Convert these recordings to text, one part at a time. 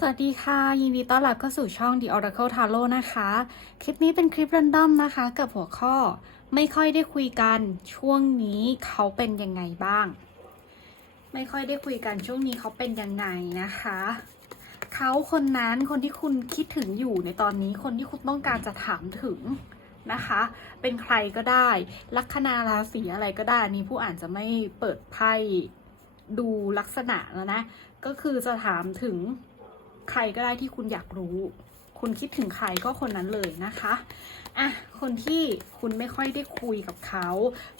สวัสดีค่ะ ยินดีต้อนรับเข้าสู่ช่อง The Oracle Tarot นะคะ คลิปนี้เป็นคลิปรันดอมนะคะ กับหัวข้อไม่ค่อยได้คุยกันช่วงนี้เขาเป็นยังไงบ้าง ไม่ค่อยได้คุยกันช่วงนี้เขาเป็นยังไงนะคะ เขาคนนั้นคนที่คุณคิดถึงอยู่ในตอนนี้คนที่คุณต้องการจะถามถึงนะคะ เป็นใครก็ได้ ลัคนาราศีอะไรก็ได้นนี้ผู้อ่านจะไม่เปิดไพ่ดูลักษณะแล้วนะ ก็คือจะถามถึง ใครก็ได้ที่คุณอยากรู้ คุณคิดถึงใครก็คนนั้นเลยนะคะอะคนที่คุณไม่ค่อยได้คุยกับเขา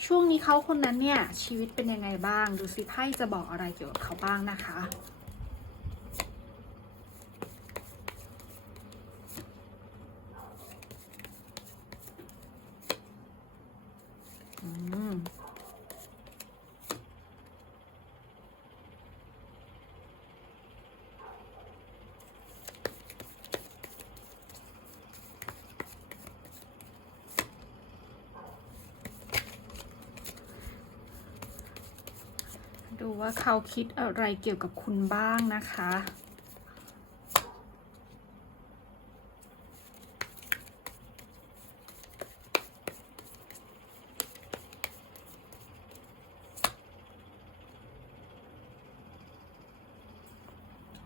ช่วงนี้เขาคนนั้นเนี่ยชีวิตเป็นยังไงบ้าง ดูสิไพ่จะบอกอะไรเกี่ยวกับเขาบ้างนะคะ อืม ดูว่าเขาคิดอะไรเกี่ยวกับคุณบ้างนะคะ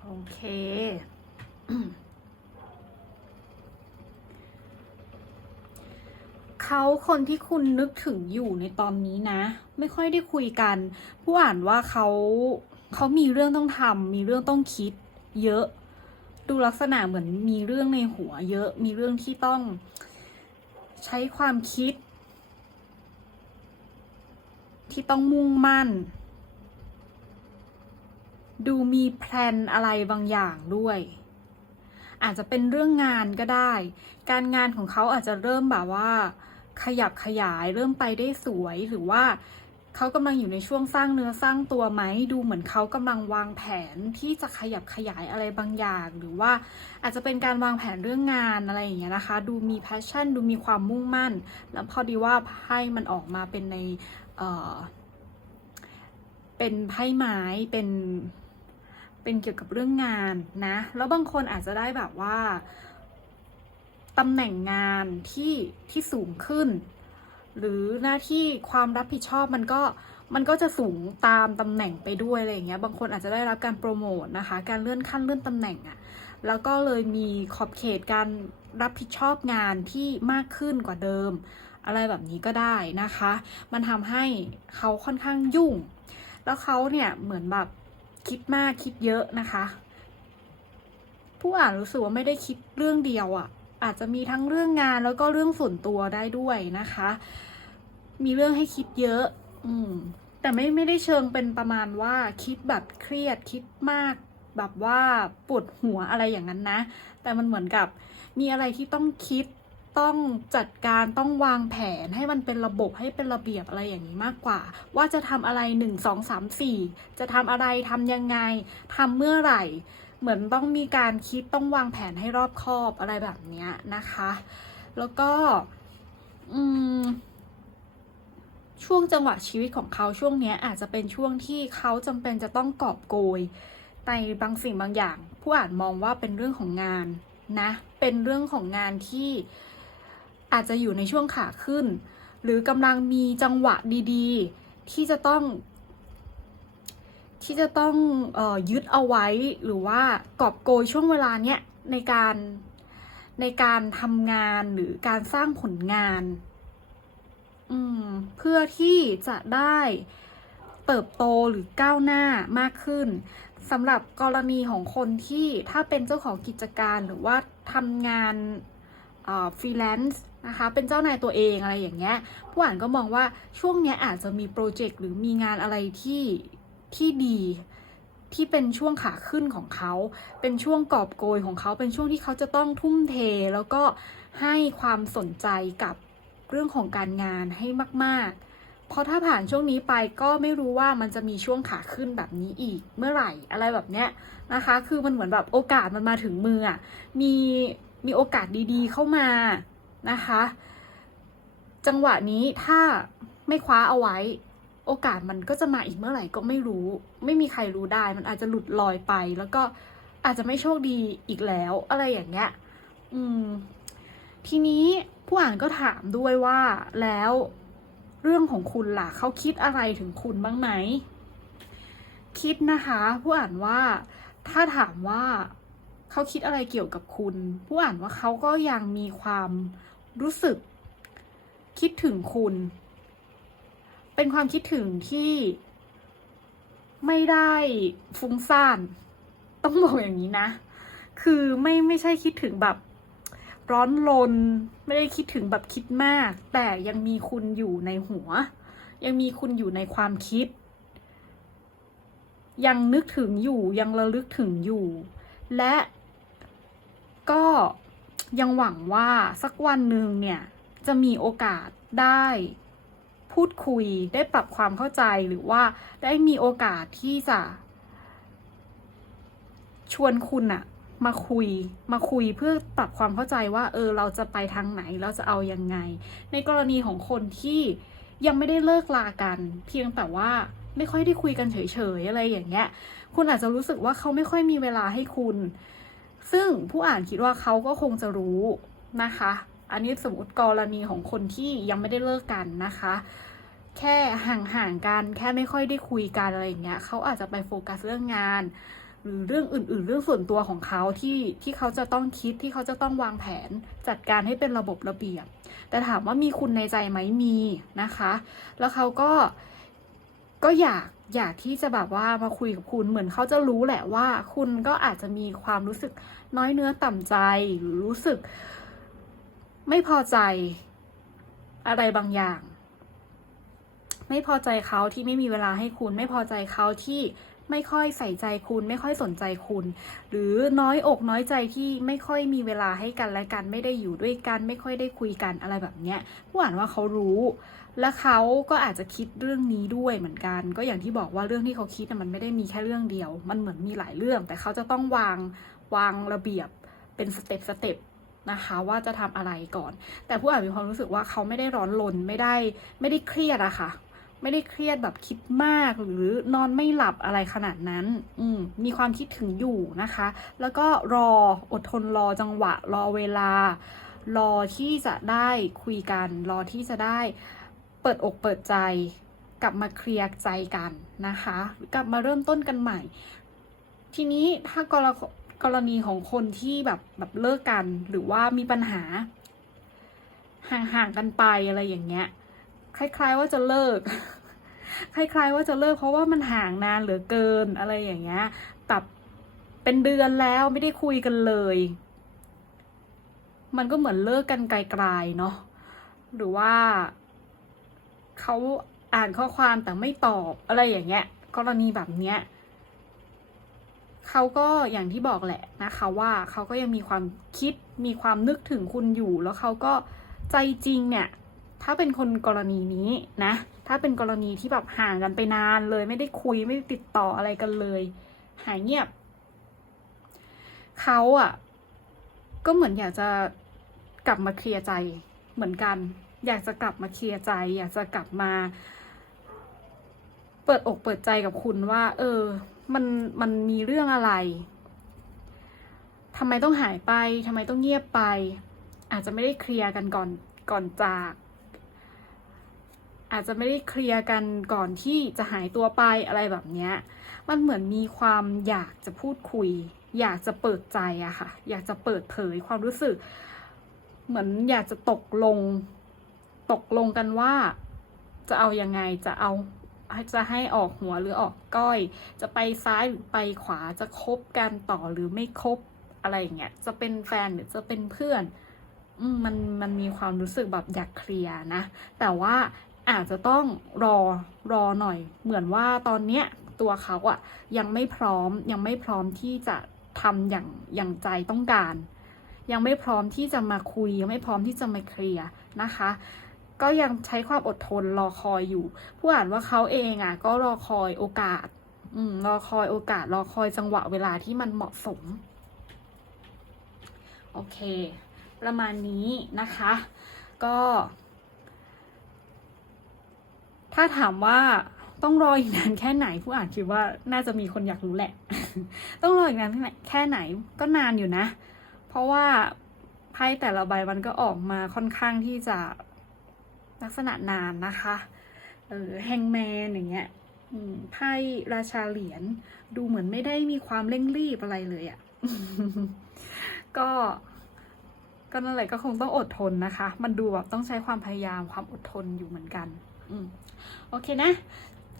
โอเค เขาคนที่คุณนึกถึงอยู่ในตอนนี้นะ ไม่ค่อยได้คุยกัน ผู้อ่านว่าเขาเขามีเรื่องต้องทำมีเรื่องต้องคิด เยอะ ดูลักษณะเหมือนมีเรื่องในหัว เยอะมีเรื่องที่ต้องใช้ความคิด ที่ต้องมุ่งมั่น ดูมีแพลนอะไรบางอย่างด้วย อาจจะเป็นเรื่องงานก็ได้ การงานของเขาอาจจะเริ่มแบบว่า ขยับขยายเริ่มไปได้สวยหรือว่าเขากำลังอยู่ในช่วงสร้างเนื้อสร้างตัวไหมดูเหมือนเขากำลังวางแผนที่จะขยับขยายอะไรบางอย่าง หรือว่าอาจจะเป็นการวางแผนเรื่องงานอะไรอย่างเงี้ยนะคะ ดูมี passion ดูมีความมุ่งมั่น แล้วพอดีว่าไพ่มันออกมาเป็นในเออเป็นไพ่ไม้เป็นเป็นเกี่ยวกับเรื่องงานนะ แล้วบางคนอาจจะได้แบบว่า ตำแหน่งงานที่ที่สูงขึ้น หรือหน้าที่ความรับผิดชอบมันก็มันก็จะสูงตามตำแหน่งไปด้วยอะไรอย่างเงี้ย บางคนอาจจะได้รับการโปรโมทนะคะ การเลื่อนขั้นเลื่อนตำแหน่งอะ่ะ แล้วก็เลยมีขอบเขตการรับผิดชอบงานที่มากขึ้นกว่าเดิม อะไรแบบนี้ก็ได้นะคะ มันทำให้เขาค่อนข้างยุ่ง แล้วเขาเนี่ยเหมือนแบบคิดมากคิดเยอะนะคะ ผู้อ่านรู้สึกว่าไม่ได้คิดเรื่องเดียวอะ่ะ อาจจะมีทั้งเรื่องงานแล้วก็เรื่องส่วนตัวได้ด้วยนะคะ มีเรื่องให้คิดเยอะ อืม แต่ไม่ไม่ได้เชิงเป็นประมาณว่าคิดแบบเครียดคิดมาก แบบว่าปวดหัวอะไรอย่างนั้นนะ แต่มันเหมือนกับมีอะไรที่ต้องคิดต้องจัดการต้องวางแผนให้มันเป็นระบบให้เป็นระเบียบอะไรอย่างนี้มากกว่า ว่าจะทำอะไรหนึ่งสองสามสี่จะทำอะไรทำยังไงทำเมื่อไหร่ เหมือนต้องมีการคิดต้องวางแผนให้รอบคอบอะไรแบบนี้นะคะ แล้วก็อืมช่วงจังหวะชีวิตของเขาช่วงนี้อาจจะเป็นช่วงที่เขาจำเป็นจะต้องกอบโกยในบางสิ่งบางอย่าง ผู้อ่านมองว่าเป็นเรื่องของงานนะ เป็นเรื่องของงานที่อาจจะอยู่ในช่วงขาขึ้น หรือกำลังมีจังหวะดี ๆ ที่จะต้อง ที่จะต้องออยึดเอาไว้หรือว่ากอบโกยช่วงเวลาเนี้ยในการในการทำงานหรือการสร้างผลงาน อืม เพื่อที่จะได้เติบโตหรือก้าวหน้ามากขึ้นสำหรับกรณีของคนที่ถ้าเป็นเจ้าของกิจการหรือว่าทำงานฟรีแลนซ์นะคะ เป็นเจ้านายตัวเองอะไรอย่างเงี้ย ผู้อ่านก็มองว่าช่วงเนี้ยอาจจะมีโปรเจกต์หรือมีงานอะไรที่ ที่ดีที่เป็นช่วงขาขึ้นของเขา เป็นช่วงกอบโกยของเขา เป็นช่วงที่เขาจะต้องทุ่มเท แล้วก็ให้ความสนใจกับเรื่องของการงานให้มากๆ เพราะถ้าผ่านช่วงนี้ไปก็ไม่รู้ว่ามันจะมีช่วงขาขึ้นแบบนี้อีกเมื่อไหร่อะไรแบบเนี้ยนะคะ คือมันเหมือนแบบโอกาสมันมาถึงมืออะ มีมีโอกาสดีๆเข้ามานะคะ จังหวะนี้ถ้าไม่คว้าเอาไว้ โอกาสมันก็จะมาอีกเมื่อไหร่ก็ไม่รู้ ไม่มีใครรู้ได้ มันอาจจะหลุดลอยไป แล้วก็อาจจะไม่โชคดีอีกแล้ว อะไรอย่างเงี้ย อืม ทีนี้ผู้อ่านก็ถามด้วยว่าแล้วเรื่องของคุณล่ะเขาคิดอะไรถึงคุณบ้างไหม คิดนะคะ ผู้อ่านว่าถ้าถามว่าเขาคิดอะไรเกี่ยวกับคุณ ผู้อ่านว่าเขาก็ยังมีความรู้สึกคิดถึงคุณ เป็นความคิดถึงที่ไม่ได้ฟุ้งซ่าน ต้องบอกอย่างนี้นะ คือไม่ไม่ใช่คิดถึงแบบร้อนรนไม่ได้คิดถึงแบบคิดมาก แต่ยังมีคุณอยู่ในหัว ยังมีคุณอยู่ในความคิด ยังนึกถึงอยู่ยังระลึกถึงอยู่ และก็ยังหวังว่าสักวันหนึ่งเนี่ยจะมีโอกาสได้ พูดคุยได้ปรับความเข้าใจหรือว่าได้มีโอกาสที่จะชวนคุณอะมาคุยมาคุยเพื่อปรับความเข้าใจว่า เออเราจะไปทางไหนเราจะเอายังไง ในกรณีของคนที่ยังไม่ได้เลิกลากัน เพียงแต่ว่าไม่ค่อยได้คุยกันเฉยๆอะไรอย่างเงี้ย คุณอาจจะรู้สึกว่าเขาไม่ค่อยมีเวลาให้คุณ ซึ่งผู้อ่านคิดว่าเขาก็คงจะรู้นะคะ อันนี้สมมติกรณีของคนที่ยังไม่ได้เลิกกันนะคะ แค่ห่างๆกันแค่ไม่ค่อยได้คุยกันอะไรอย่างเงี้ยเขาอาจจะไปโฟกัสเรื่องงาน หรือเรื่องอื่น ๆ เรื่องส่วนตัวของเขาที่ที่เขาจะต้องคิดที่เขาจะต้องวางแผนจัดการให้เป็นระบบระเบียบ แต่ถามว่ามีคุณในใจไหมมีนะคะ แล้วเขาก็ก็อยากอยากที่จะแบบว่ามาคุยกับคุณเหมือนเขาจะรู้แหละว่า คุณก็อาจจะมีความรู้สึกน้อยเนื้อต่ำใจหรือรู้สึก ไม่พอใจอะไรบางอย่าง ไม่พอใจเขาที่ไม่มีเวลาให้คุณ ไม่พอใจเขาที่ไม่ค่อยใส่ใจคุณ ไม่ค่อยสนใจคุณ หรือน้อยอกน้อยใจที่ไม่ค่อยมีเวลาให้กันและกันไม่ได้อยู่ด้วยกัน ไม่ค่อยได้คุยกันอะไรแบบเนี้ยผู้อ่านว่าเขารู้ และเขาก็อาจจะคิดเรื่องนี้ด้วยเหมือนกัน ก็อย่างที่บอกว่าเรื่องที่เขาคิดมันไม่ได้มีแค่เรื่องเดียว มันเหมือนมีหลายเรื่อง แต่เขาจะต้องวางวางระเบียบเป็นสเต็ปสเต็ป นะคะว่าจะทำอะไรก่อน แต่ผู้อ่านมีความรู้สึกว่าเขาไม่ได้ร้อนรนไม่ได้ไม่ได้เครียดอะค่ะ ไม่ได้เครียดแบบคิดมากหรือนอนไม่หลับอะไรขนาดนั้น อืมมีความคิดถึงอยู่นะคะ แล้วก็รออดทนรอจังหวะ รอเวลา รอที่จะได้คุยกัน รอที่จะได้เปิดอกเปิดใจกลับมาเคลียร์ใจกันนะคะ กลับมาเริ่มต้นกันใหม่ ทีนี้ถ้ากร กรณีของคนที่แบบแบบเลิกกันหรือว่ามีปัญหา ห่างๆกันไปอะไรอย่างเงี้ย คล้าย ๆ ว่าจะเลิก คล้าย ๆ ว่าจะเลิกเพราะว่ามันห่างนานเหลือเกินอะไรอย่างเงี้ยแบบเป็นเดือนแล้วไม่ได้คุยกันเลย มันก็เหมือนเลิกกันไกลๆเนาะหรือว่าเขาอ่านข้อความแต่ไม่ตอบอะไรอย่างเงี้ย กรณีแบบเนี้ย เขาก็อย่างที่บอกแหละนะคะว่าเขาก็ยังมีความคิดมีความนึกถึงคุณอยู่ แล้วเขาก็ใจจริงเนี่ย ถ้าเป็นคนกรณีนี้นะ ถ้าเป็นกรณีที่แบบห่างกันไปนานเลยไม่ได้คุยไม่ได้ติดต่ออะไรกันเลย หายเงียบเขาอะก็เหมือนอยากจะกลับมาเคลียร์ใจเหมือนกัน อยากจะกลับมาเคลียร์ใจ อยากจะกลับมา เปิดอกเปิดใจกับคุณว่า เออ มันมันมีเรื่องอะไรทำไมต้องหายไปทำไมต้องเงียบไป อาจจะไม่ได้เคลียร์กันก่อนก่อนจาก อาจจะไม่ได้เคลียร์กันก่อนที่จะหายตัวไปอะไรแบบเนี้ยมันเหมือนมีความอยากจะพูดคุย อยากจะเปิดใจอะค่ะ อยากจะเปิดเผยความรู้สึก เหมือนอยากจะตกลง ตกลงกันว่า จะเอายังไงจะเอา จะให้ออกหัวหรือออกก้อย จะไปซ้ายหรือไปขวาจะคบกันต่อหรือไม่คบอะไรอย่างเงี้ยจะเป็นแฟนหรือจะเป็นเพื่อนมมันมันมีความรู้สึกแบบอยากเคลียร์นะ แต่ว่าอาจจะต้องรอรอหน่อย เหมือนว่าตอนเนี้ยตัวเขาอะยังไม่พร้อมยังไม่พร้อมที่จะทำอย่างอย่างใจต้องการ ยังไม่พร้อมที่จะมาคุย ยังไม่พร้อมที่จะมาเคลียร์นะคะ ก็ยังใช้ความอดทนรอคอยอยู่ ผู้อ่านว่าเขาเองอะ ก็รอคอยโอกาส อืม รอคอยโอกาส รอคอยจังหวะเวลาที่มันเหมาะสม โอเค ประมาณนี้นะคะ ก็ ถ้าถามว่าต้องรออีกนานแค่ไหน ผู้อ่านคิดว่าน่าจะมีคนอยากรู้แหละ ต้องรออีกนานแค่ไหนก็นานอยู่นะ เพราะว่าไพ่แต่ละใบมันก็ออกมาค่อนข้างที่จะ ลักษณะนานนะคะเออแฮงแมนอย่างเงี้ยไพ่ราชาเหรียญดูเหมือนไม่ได้มีความเร่งรีบอะไรเลยอะ่ะ ก็ก็นั่นแหละก็คงต้องอดทนนะคะ มันดูแบบต้องใช้ความพยายามความอดทนอยู่เหมือนกัน อืมโอเคนะ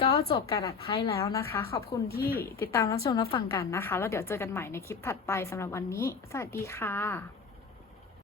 ก็จบการอัดไพ่แล้วนะคะ ขอบคุณที่ติดตามรับชมรับฟังกันนะคะ แล้วเดี๋ยวเจอกันใหม่ในคลิปถัดไปสำหรับวันนี้ สวัสดีค่ะ